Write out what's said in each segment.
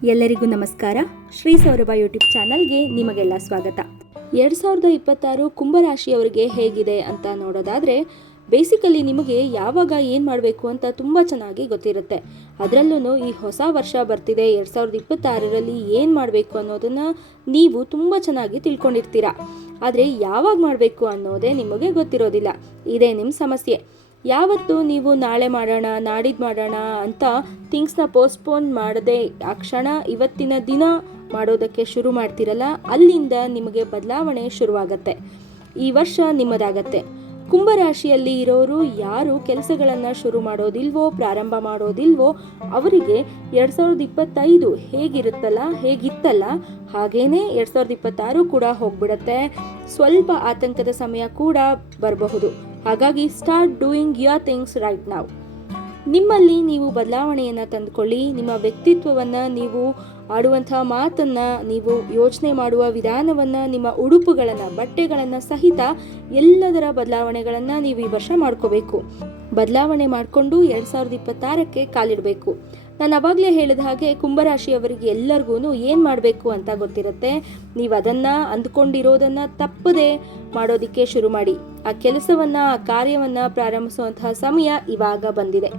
ಎಲ್ಲರಿಗೂ ನಮಸ್ಕಾರ. ಶ್ರೀ ಸೌರಭ ಯೂಟ್ಯೂಬ್ ಚಾನಲ್ಗೆ ನಿಮಗೆಲ್ಲ ಸ್ವಾಗತ. 2026 ಕುಂಭರಾಶಿಯವರಿಗೆ ಹೇಗಿದೆ ಅಂತ ನೋಡೋದಾದರೆ, ಬೇಸಿಕಲಿ ನಿಮಗೆ ಯಾವಾಗ ಏನು ಮಾಡಬೇಕು ಅಂತ ತುಂಬ ಚೆನ್ನಾಗಿ ಗೊತ್ತಿರುತ್ತೆ. ಅದರಲ್ಲೂ ಈ ಹೊಸ ವರ್ಷ ಬರ್ತಿದೆ 2026ರಲ್ಲಿ ಏನು ಮಾಡಬೇಕು ಅನ್ನೋದನ್ನು ನೀವು ತುಂಬ ಚೆನ್ನಾಗಿ ತಿಳ್ಕೊಂಡಿರ್ತೀರ. ಆದರೆ ಯಾವಾಗ ಮಾಡಬೇಕು ಅನ್ನೋದೇ ನಿಮಗೆ ಗೊತ್ತಿರೋದಿಲ್ಲ. ಇದೇ ನಿಮ್ಮ ಸಮಸ್ಯೆ. ಯಾವತ್ತು ನೀವು ನಾಳೆ ಮಾಡೋಣ, ನಾಡಿದ್ದು ಮಾಡೋಣ ಅಂತ ಥಿಂಗ್ಸ್ನ ಪೋಸ್ಟ್ಪೋನ್ ಮಾಡದೆ ಆ ಕ್ಷಣ ಇವತ್ತಿನ ದಿನ ಮಾಡೋದಕ್ಕೆ ಶುರು ಮಾಡ್ತಿರಲ್ಲ, ಅಲ್ಲಿಂದ ನಿಮಗೆ ಬದಲಾವಣೆ ಶುರುವಾಗತ್ತೆ. ಈ ವರ್ಷ ನಿಮ್ಮದಾಗತ್ತೆ. ಕುಂಭರಾಶಿಯಲ್ಲಿ ಇರೋರು ಯಾರು ಕೆಲಸಗಳನ್ನು ಶುರು ಮಾಡೋದಿಲ್ವೋ, ಪ್ರಾರಂಭ ಮಾಡೋದಿಲ್ವೋ, ಅವರಿಗೆ 2025 ಹೇಗಿತ್ತಲ್ಲ ಹಾಗೇನೆ 2026 ಕೂಡ ಹೋಗ್ಬಿಡತ್ತೆ. ಸ್ವಲ್ಪ ಆತಂಕದ ಸಮಯ ಕೂಡ ಬರಬಹುದು. ಹಾಗಾಗಿ start doing your things right now. ನಿಮ್ಮಲ್ಲಿ ನೀವು ಬದಲಾವಣೆಯನ್ನು ತಂದುಕೊಳ್ಳಿ. ನಿಮ್ಮ ವ್ಯಕ್ತಿತ್ವವನ್ನು, ನೀವು ಆಡುವಂಥ ಮಾತನ್ನು, ನೀವು ಯೋಚನೆ ಮಾಡುವ ವಿಧಾನವನ್ನು, ನಿಮ್ಮ ಉಡುಪುಗಳನ್ನು, ಬಟ್ಟೆಗಳನ್ನು ಸಹಿತ ಎಲ್ಲದರ ಬದಲಾವಣೆಗಳನ್ನು ನೀವು ಈ ವರ್ಷ ಮಾಡ್ಕೋಬೇಕು. ಬದಲಾವಣೆ ಮಾಡಿಕೊಂಡು 2026ಕ್ಕೆ ಕಾಲಿಡಬೇಕು. ನಾನು ಅವಾಗಲೇ ಹೇಳಿದ ಹಾಗೆ ಕುಂಭರಾಶಿಯವರಿಗೆ ಎಲ್ಲರಿಗೂ ಏನು ಮಾಡಬೇಕು ಅಂತ ಗೊತ್ತಿರುತ್ತೆ. ನೀವು ಅದನ್ನು ಅಂದ್ಕೊಂಡಿರೋದನ್ನು ತಪ್ಪದೆ ಮಾಡೋದಕ್ಕೆ ಶುರು ಮಾಡಿ. ಆ ಕೆಲಸವನ್ನು, ಆ ಕಾರ್ಯವನ್ನು ಪ್ರಾರಂಭಿಸುವಂತಹ ಸಮಯ ಇವಾಗ ಬಂದಿದೆ.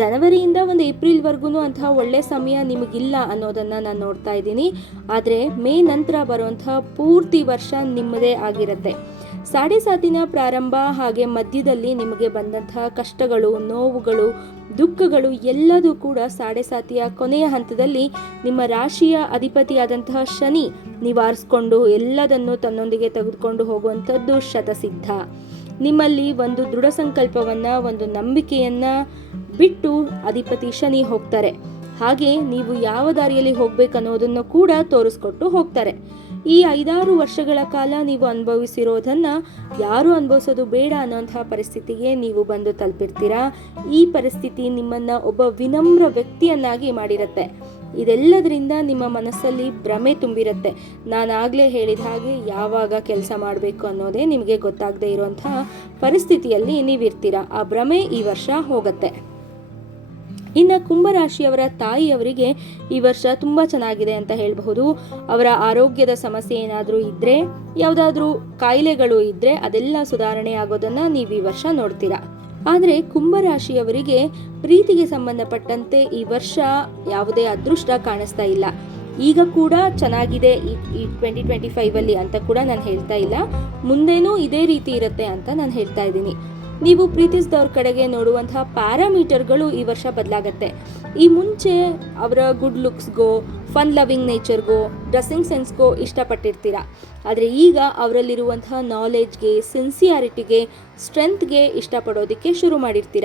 ಜನವರಿಯಿಂದ ಒಂದು ಏಪ್ರಿಲ್ವರೆಗೂ ಅಂತಹ ಒಳ್ಳೆ ಸಮಯ ನಿಮಗಿಲ್ಲ ಅನ್ನೋದನ್ನು ನಾನು ನೋಡ್ತಾ ಇದ್ದೀನಿ. ಆದರೆ ಮೇ ನಂತರ ಬರುವಂತಹ ಪೂರ್ತಿ ವರ್ಷ ನಿಮ್ಮದೇ ಆಗಿರುತ್ತೆ. ಸಾಡೆ ಸಾತಿನ ಪ್ರಾರಂಭ ಹಾಗೆ ಮಧ್ಯದಲ್ಲಿ ನಿಮಗೆ ಬಂದಂತಹ ಕಷ್ಟಗಳು, ನೋವುಗಳು, ದುಃಖಗಳು ಎಲ್ಲದೂ ಕೂಡ ಸಾಡೆ ಸಾತಿಯ ಕೊನೆಯ ಹಂತದಲ್ಲಿ ನಿಮ್ಮ ರಾಶಿಯ ಅಧಿಪತಿಯಾದಂತಹ ಶನಿ ನಿವಾರಿಸ್ಕೊಂಡು ಎಲ್ಲದನ್ನು ತನ್ನೊಂದಿಗೆ ತೆಗೆದುಕೊಂಡು ಹೋಗುವಂಥದ್ದು ಶತಸಿದ್ಧ. ನಿಮ್ಮಲ್ಲಿ ಒಂದು ದೃಢ ಸಂಕಲ್ಪವನ್ನು, ಒಂದು ನಂಬಿಕೆಯನ್ನು ಬಿಟ್ಟು ಅಧಿಪತಿ ಶನಿ ಹೋಗ್ತಾರೆ. ಹಾಗೆ ನೀವು ಯಾವ ದಾರಿಯಲ್ಲಿ ಹೋಗ್ಬೇಕನ್ನೋದನ್ನು ಕೂಡ ತೋರಿಸ್ಕೊಟ್ಟು ಹೋಗ್ತಾರೆ. ಈ 5-6 ವರ್ಷಗಳ ಕಾಲ ನೀವು ಅನುಭವಿಸಿರೋದನ್ನು ಯಾರು ಅನುಭವಿಸೋದು ಬೇಡ ಅನ್ನೋಂತಹ ಪರಿಸ್ಥಿತಿಗೆ ನೀವು ಬಂದು ತಲುಪಿರ್ತೀರಾ. ಈ ಪರಿಸ್ಥಿತಿ ನಿಮ್ಮನ್ನು ಒಬ್ಬ ವಿನಮ್ರ ವ್ಯಕ್ತಿಯನ್ನಾಗಿ ಮಾಡಿರುತ್ತೆ. ಇದೆಲ್ಲದರಿಂದ ನಿಮ್ಮ ಮನಸ್ಸಲ್ಲಿ ಭ್ರಮೆ ತುಂಬಿರುತ್ತೆ. ನಾನಾಗಲೇ ಹೇಳಿದ ಹಾಗೆ ಯಾವಾಗ ಕೆಲಸ ಮಾಡಬೇಕು ಅನ್ನೋದೇ ನಿಮಗೆ ಗೊತ್ತಾಗದೇ ಇರುವಂತಹ ಪರಿಸ್ಥಿತಿಯಲ್ಲಿ ನೀವಿರ್ತೀರಾ. ಆ ಭ್ರಮೆ ಈ ವರ್ಷ ಹೋಗುತ್ತೆ. ಇನ್ನು ಕುಂಭರಾಶಿಯವರ ತಾಯಿಯವರಿಗೆ ಈ ವರ್ಷ ತುಂಬ ಚೆನ್ನಾಗಿದೆ ಅಂತ ಹೇಳಬಹುದು. ಅವರ ಆರೋಗ್ಯದ ಸಮಸ್ಯೆ ಏನಾದರೂ ಇದ್ದರೆ, ಯಾವುದಾದ್ರೂ ಕಾಯಿಲೆಗಳು ಇದ್ದರೆ ಅದೆಲ್ಲ ಸುಧಾರಣೆ ಆಗೋದನ್ನು ನೀವು ಈ ವರ್ಷ ನೋಡ್ತೀರಾ. ಆದರೆ ಕುಂಭರಾಶಿಯವರಿಗೆ ಪ್ರೀತಿಗೆ ಸಂಬಂಧಪಟ್ಟಂತೆ ಈ ವರ್ಷ ಯಾವುದೇ ಅದೃಷ್ಟ ಕಾಣಿಸ್ತಾ ಇಲ್ಲ. ಈಗ ಕೂಡ ಚೆನ್ನಾಗಿದೆ ಈ 2025ಅಲ್ಲಿ ಅಂತ ಕೂಡ ನಾನು ಹೇಳ್ತಾ ಇಲ್ಲ. ಮುಂದೇನೂ ಇದೇ ರೀತಿ ಇರುತ್ತೆ ಅಂತ ನಾನು ಹೇಳ್ತಾ ಇದ್ದೀನಿ. ನೀವು ಪ್ರೀತಿಸಿದವ್ರ ಕಡೆಗೆ ನೋಡುವಂತಹ ಪ್ಯಾರಾಮೀಟರ್ಗಳು ಈ ವರ್ಷ ಬದಲಾಗತ್ತೆ. ಈ ಮುಂಚೆ ಅವರ ಗುಡ್ ಲುಕ್ಸ್ಗೋ, ಫನ್ ಲವಿಂಗ್ ನೇಚರ್ಗೋ, ಡ್ರೆಸ್ಸಿಂಗ್ ಸೆನ್ಸ್ಗೋ ಇಷ್ಟಪಟ್ಟಿರ್ತೀರ. ಆದರೆ ಈಗ ಅವರಲ್ಲಿರುವಂತಹ ನಾಲೆಡ್ಜ್ಗೆ, ಸಿನ್ಸಿಯಾರಿಟಿಗೆ, ಸ್ಟ್ರೆಂತ್ಗೆ ಇಷ್ಟಪಡೋದಕ್ಕೆ ಶುರು ಮಾಡಿರ್ತೀರ.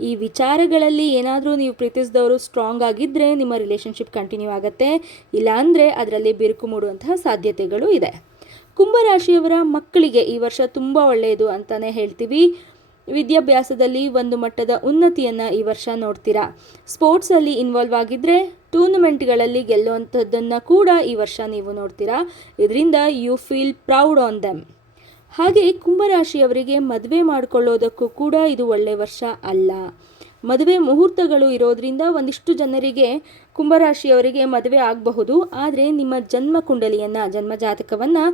ಈ ವಿಚಾರಗಳಲ್ಲಿ ಏನಾದರೂ ನೀವು ಪ್ರೀತಿಸಿದವರು ಸ್ಟ್ರಾಂಗ್ ಆಗಿದ್ದರೆ ನಿಮ್ಮ ರಿಲೇಷನ್ಶಿಪ್ ಕಂಟಿನ್ಯೂ ಆಗುತ್ತೆ. ಇಲ್ಲಾಂದರೆ ಅದರಲ್ಲಿ ಬಿರುಕು ಮೂಡುವಂತಹ ಸಾಧ್ಯತೆಗಳು ಇದೆ. ಕುಂಭರಾಶಿಯವರ ಮಕ್ಕಳಿಗೆ ಈ ವರ್ಷ ತುಂಬ ಒಳ್ಳೆಯದು ಅಂತಲೇ ಹೇಳ್ತೀವಿ. ವಿದ್ಯಾಭ್ಯಾಸದಲ್ಲಿ ಒಂದು ಮಟ್ಟದ ಉನ್ನತಿಯನ್ನು ಈ ವರ್ಷ ನೋಡ್ತೀರಾ. ಸ್ಪೋರ್ಟ್ಸಲ್ಲಿ ಇನ್ವಾಲ್ವ್ ಆಗಿದ್ದರೆ ಟೂರ್ನಮೆಂಟ್ಗಳಲ್ಲಿ ಗೆಲ್ಲುವಂಥದ್ದನ್ನು ಕೂಡ ಈ ವರ್ಷ ನೀವು ನೋಡ್ತೀರಾ. ಇದರಿಂದ you feel proud on them. ಹಾಗೆ ಕುಂಭರಾಶಿಯವರಿಗೆ ಮದುವೆ ಮಾಡಿಕೊಳ್ಳೋದಕ್ಕೂ ಕೂಡ ಇದು ಒಳ್ಳೆಯ ವರ್ಷ ಅಲ್ಲ. ಮದುವೆ ಮುಹೂರ್ತಗಳು ಇರೋದ್ರಿಂದ ಒಂದಿಷ್ಟು ಜನರಿಗೆ, ಕುಂಭರಾಶಿಯವರಿಗೆ ಮದುವೆ ಆಗಬಹುದು. ಆದರೆ ನಿಮ್ಮ ಜನ್ಮ ಕುಂಡಲಿಯನ್ನು, ಜನ್ಮ ಜಾತಕವನ್ನು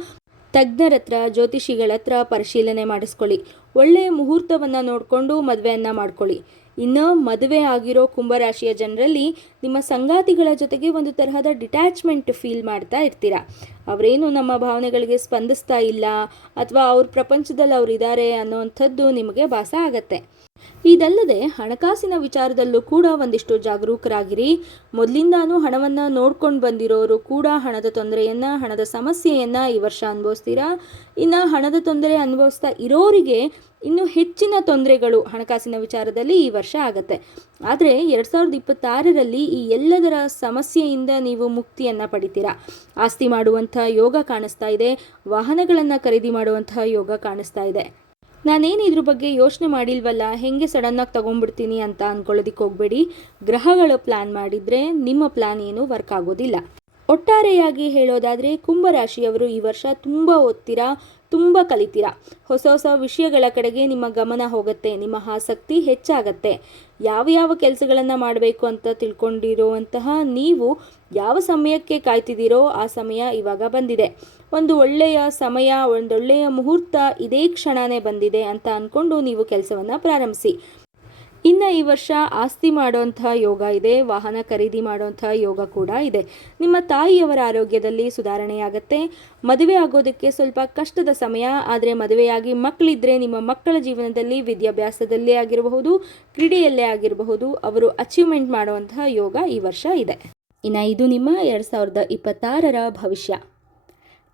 ತಜ್ಞರ ಹತ್ರ, ಜ್ಯೋತಿಷಿಗಳ ಹತ್ರ ಪರಿಶೀಲನೆ ಮಾಡಿಸ್ಕೊಳ್ಳಿ. ಒಳ್ಳೆಯ ಮುಹೂರ್ತವನ್ನು ನೋಡಿಕೊಂಡು ಮದುವೆಯನ್ನು ಮಾಡ್ಕೊಳ್ಳಿ. ಇನ್ನು ಮದುವೆ ಆಗಿರೋ ಕುಂಭರಾಶಿಯ ಜನರಲ್ಲಿ ನಿಮ್ಮ ಸಂಗಾತಿಗಳ ಜೊತೆಗೆ ಒಂದು ತರಹದ ಡಿಟ್ಯಾಚ್ಮೆಂಟ್ ಫೀಲ್ ಮಾಡ್ತಾ ಇರ್ತೀರ. ಅವರೇನು ನಮ್ಮ ಭಾವನೆಗಳಿಗೆ ಸ್ಪಂದಿಸ್ತಾ ಇಲ್ಲ ಅಥವಾ ಅವ್ರ ಪ್ರಪಂಚದಲ್ಲಿ ಅವರಿದ್ದಾರೆ ಅನ್ನೋವಂಥದ್ದು ನಿಮಗೆ ಭಾಸ ಆಗತ್ತೆ. ಇದಲ್ಲದೆ ಹಣಕಾಸಿನ ವಿಚಾರದಲ್ಲೂ ಕೂಡ ಒಂದಿಷ್ಟು ಜಾಗರೂಕರಾಗಿರಿ. ಮೊದಲಿಂದಾನು ಹಣವನ್ನು ನೋಡ್ಕೊಂಡು ಬಂದಿರೋರು ಕೂಡ ಹಣದ ತೊಂದರೆಯನ್ನು, ಹಣದ ಸಮಸ್ಯೆಯನ್ನು ಈ ವರ್ಷ ಅನುಭವಿಸ್ತೀರಾ. ಇನ್ನು ಹಣದ ತೊಂದರೆ ಅನುಭವಿಸ್ತಾ ಇರೋರಿಗೆ ಇನ್ನೂ ಹೆಚ್ಚಿನ ತೊಂದರೆಗಳು ಹಣಕಾಸಿನ ವಿಚಾರದಲ್ಲಿ ಈ ವರ್ಷ ಆಗತ್ತೆ. ಆದರೆ 2026ರಲ್ಲಿ ಈ ಎಲ್ಲದರ ಸಮಸ್ಯೆಯಿಂದ ನೀವು ಮುಕ್ತಿಯನ್ನು ಪಡಿತೀರಾ. ಆಸ್ತಿ ಮಾಡುವಂಥ ಯೋಗ ಕಾಣಿಸ್ತಾ ಇದೆ. ವಾಹನಗಳನ್ನು ಖರೀದಿ ಮಾಡುವಂತಹ ಯೋಗ ಕಾಣಿಸ್ತಾ ಇದೆ. ನಾನೇನು ಇದ್ರ ಬಗ್ಗೆ ಯೋಚನೆ ಮಾಡಿಲ್ವಲ್ಲ, ಹೆಂಗೆ ಸಡನ್ನಾಗಿ ತೊಗೊಂಡ್ಬಿಡ್ತೀನಿ ಅಂತ ಅಂದ್ಕೊಳ್ಳೋದಕ್ಕೆ ಹೋಗಬೇಡಿ. ಗ್ರಹಗಳು ಪ್ಲ್ಯಾನ್ ಮಾಡಿದರೆ ನಿಮ್ಮ ಪ್ಲ್ಯಾನ್ ಏನು ವರ್ಕ್ ಆಗೋದಿಲ್ಲ. ಒಟ್ಟಾರೆಯಾಗಿ ಹೇಳೋದಾದರೆ ಕುಂಭರಾಶಿಯವರು ಈ ವರ್ಷ ತುಂಬ ಓದ್ತೀರಾ, ತುಂಬ ಕಲಿತೀರಾ. ಹೊಸ ಹೊಸ ವಿಷಯಗಳ ಕಡೆಗೆ ನಿಮ್ಮ ಗಮನ ಹೋಗುತ್ತೆ, ನಿಮ್ಮ ಆಸಕ್ತಿ ಹೆಚ್ಚಾಗತ್ತೆ. ಯಾವ ಕೆಲಸಗಳನ್ನು ಮಾಡಬೇಕು ಅಂತ ತಿಳ್ಕೊಂಡಿರುವಂತಹ ನೀವು ಯಾವ ಸಮಯಕ್ಕೆ ಕಾಯ್ತಿದ್ದೀರೋ ಆ ಸಮಯ ಇವಾಗ ಬಂದಿದೆ. ಒಂದು ಒಳ್ಳೆಯ ಸಮಯ, ಒಂದೊಳ್ಳೆಯ ಮುಹೂರ್ತ ಇದೇ ಕ್ಷಣನೇ ಬಂದಿದೆ ಅಂತ ಅಂದ್ಕೊಂಡು ನೀವು ಕೆಲಸವನ್ನು ಪ್ರಾರಂಭಿಸಿ. ಇನ್ನು ಈ ವರ್ಷ ಆಸ್ತಿ ಮಾಡುವಂಥ ಯೋಗ ಇದೆ, ವಾಹನ ಖರೀದಿ ಮಾಡುವಂಥ ಯೋಗ ಕೂಡ ಇದೆ. ನಿಮ್ಮ ತಾಯಿಯವರ ಆರೋಗ್ಯದಲ್ಲಿ ಸುಧಾರಣೆಯಾಗತ್ತೆ. ಮದುವೆ ಆಗೋದಕ್ಕೆ ಸ್ವಲ್ಪ ಕಷ್ಟದ ಸಮಯ, ಆದರೆ ಮದುವೆಯಾಗಿ ಮಕ್ಕಳಿದ್ರೆ ನಿಮ್ಮ ಮಕ್ಕಳ ಜೀವನದಲ್ಲಿ ವಿದ್ಯಾಭ್ಯಾಸದಲ್ಲೇ ಆಗಿರಬಹುದು, ಕ್ರೀಡೆಯಲ್ಲೇ ಆಗಿರಬಹುದು, ಅವರು ಅಚೀವ್ಮೆಂಟ್ ಮಾಡುವಂಥ ಯೋಗ ಈ ವರ್ಷ ಇದೆ. ಇನ್ನು ಇದು ನಿಮ್ಮ 2026ರ ಭವಿಷ್ಯ.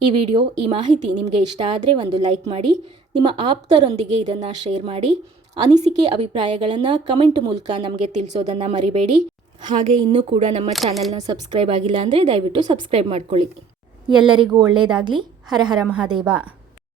ಈ ವಿಡಿಯೋ, ಈ ಮಾಹಿತಿ ನಿಮಗೆ ಇಷ್ಟ ಆದರೆ ಒಂದು ಲೈಕ್ ಮಾಡಿ, ನಿಮ್ಮ ಆಪ್ತರೊಂದಿಗೆ ಇದನ್ನು ಶೇರ್ ಮಾಡಿ. ಅನಿಸಿಕೆ ಅಭಿಪ್ರಾಯಗಳನ್ನು ಕಮೆಂಟ್ ಮೂಲಕ ನಮಗೆ ತಿಳಿಸೋದನ್ನು ಮರಿಬೇಡಿ. ಹಾಗೆ ಇನ್ನೂ ಕೂಡ ನಮ್ಮ ಚಾನಲ್ನ ಸಬ್ಸ್ಕ್ರೈಬ್ ಆಗಿಲ್ಲ ಅಂದರೆ ದಯವಿಟ್ಟು ಸಬ್ಸ್ಕ್ರೈಬ್ ಮಾಡ್ಕೊಳ್ಳಿ. ಎಲ್ಲರಿಗೂ ಒಳ್ಳೆಯದಾಗಲಿ. ಹರ ಹರ ಮಹಾದೇವ.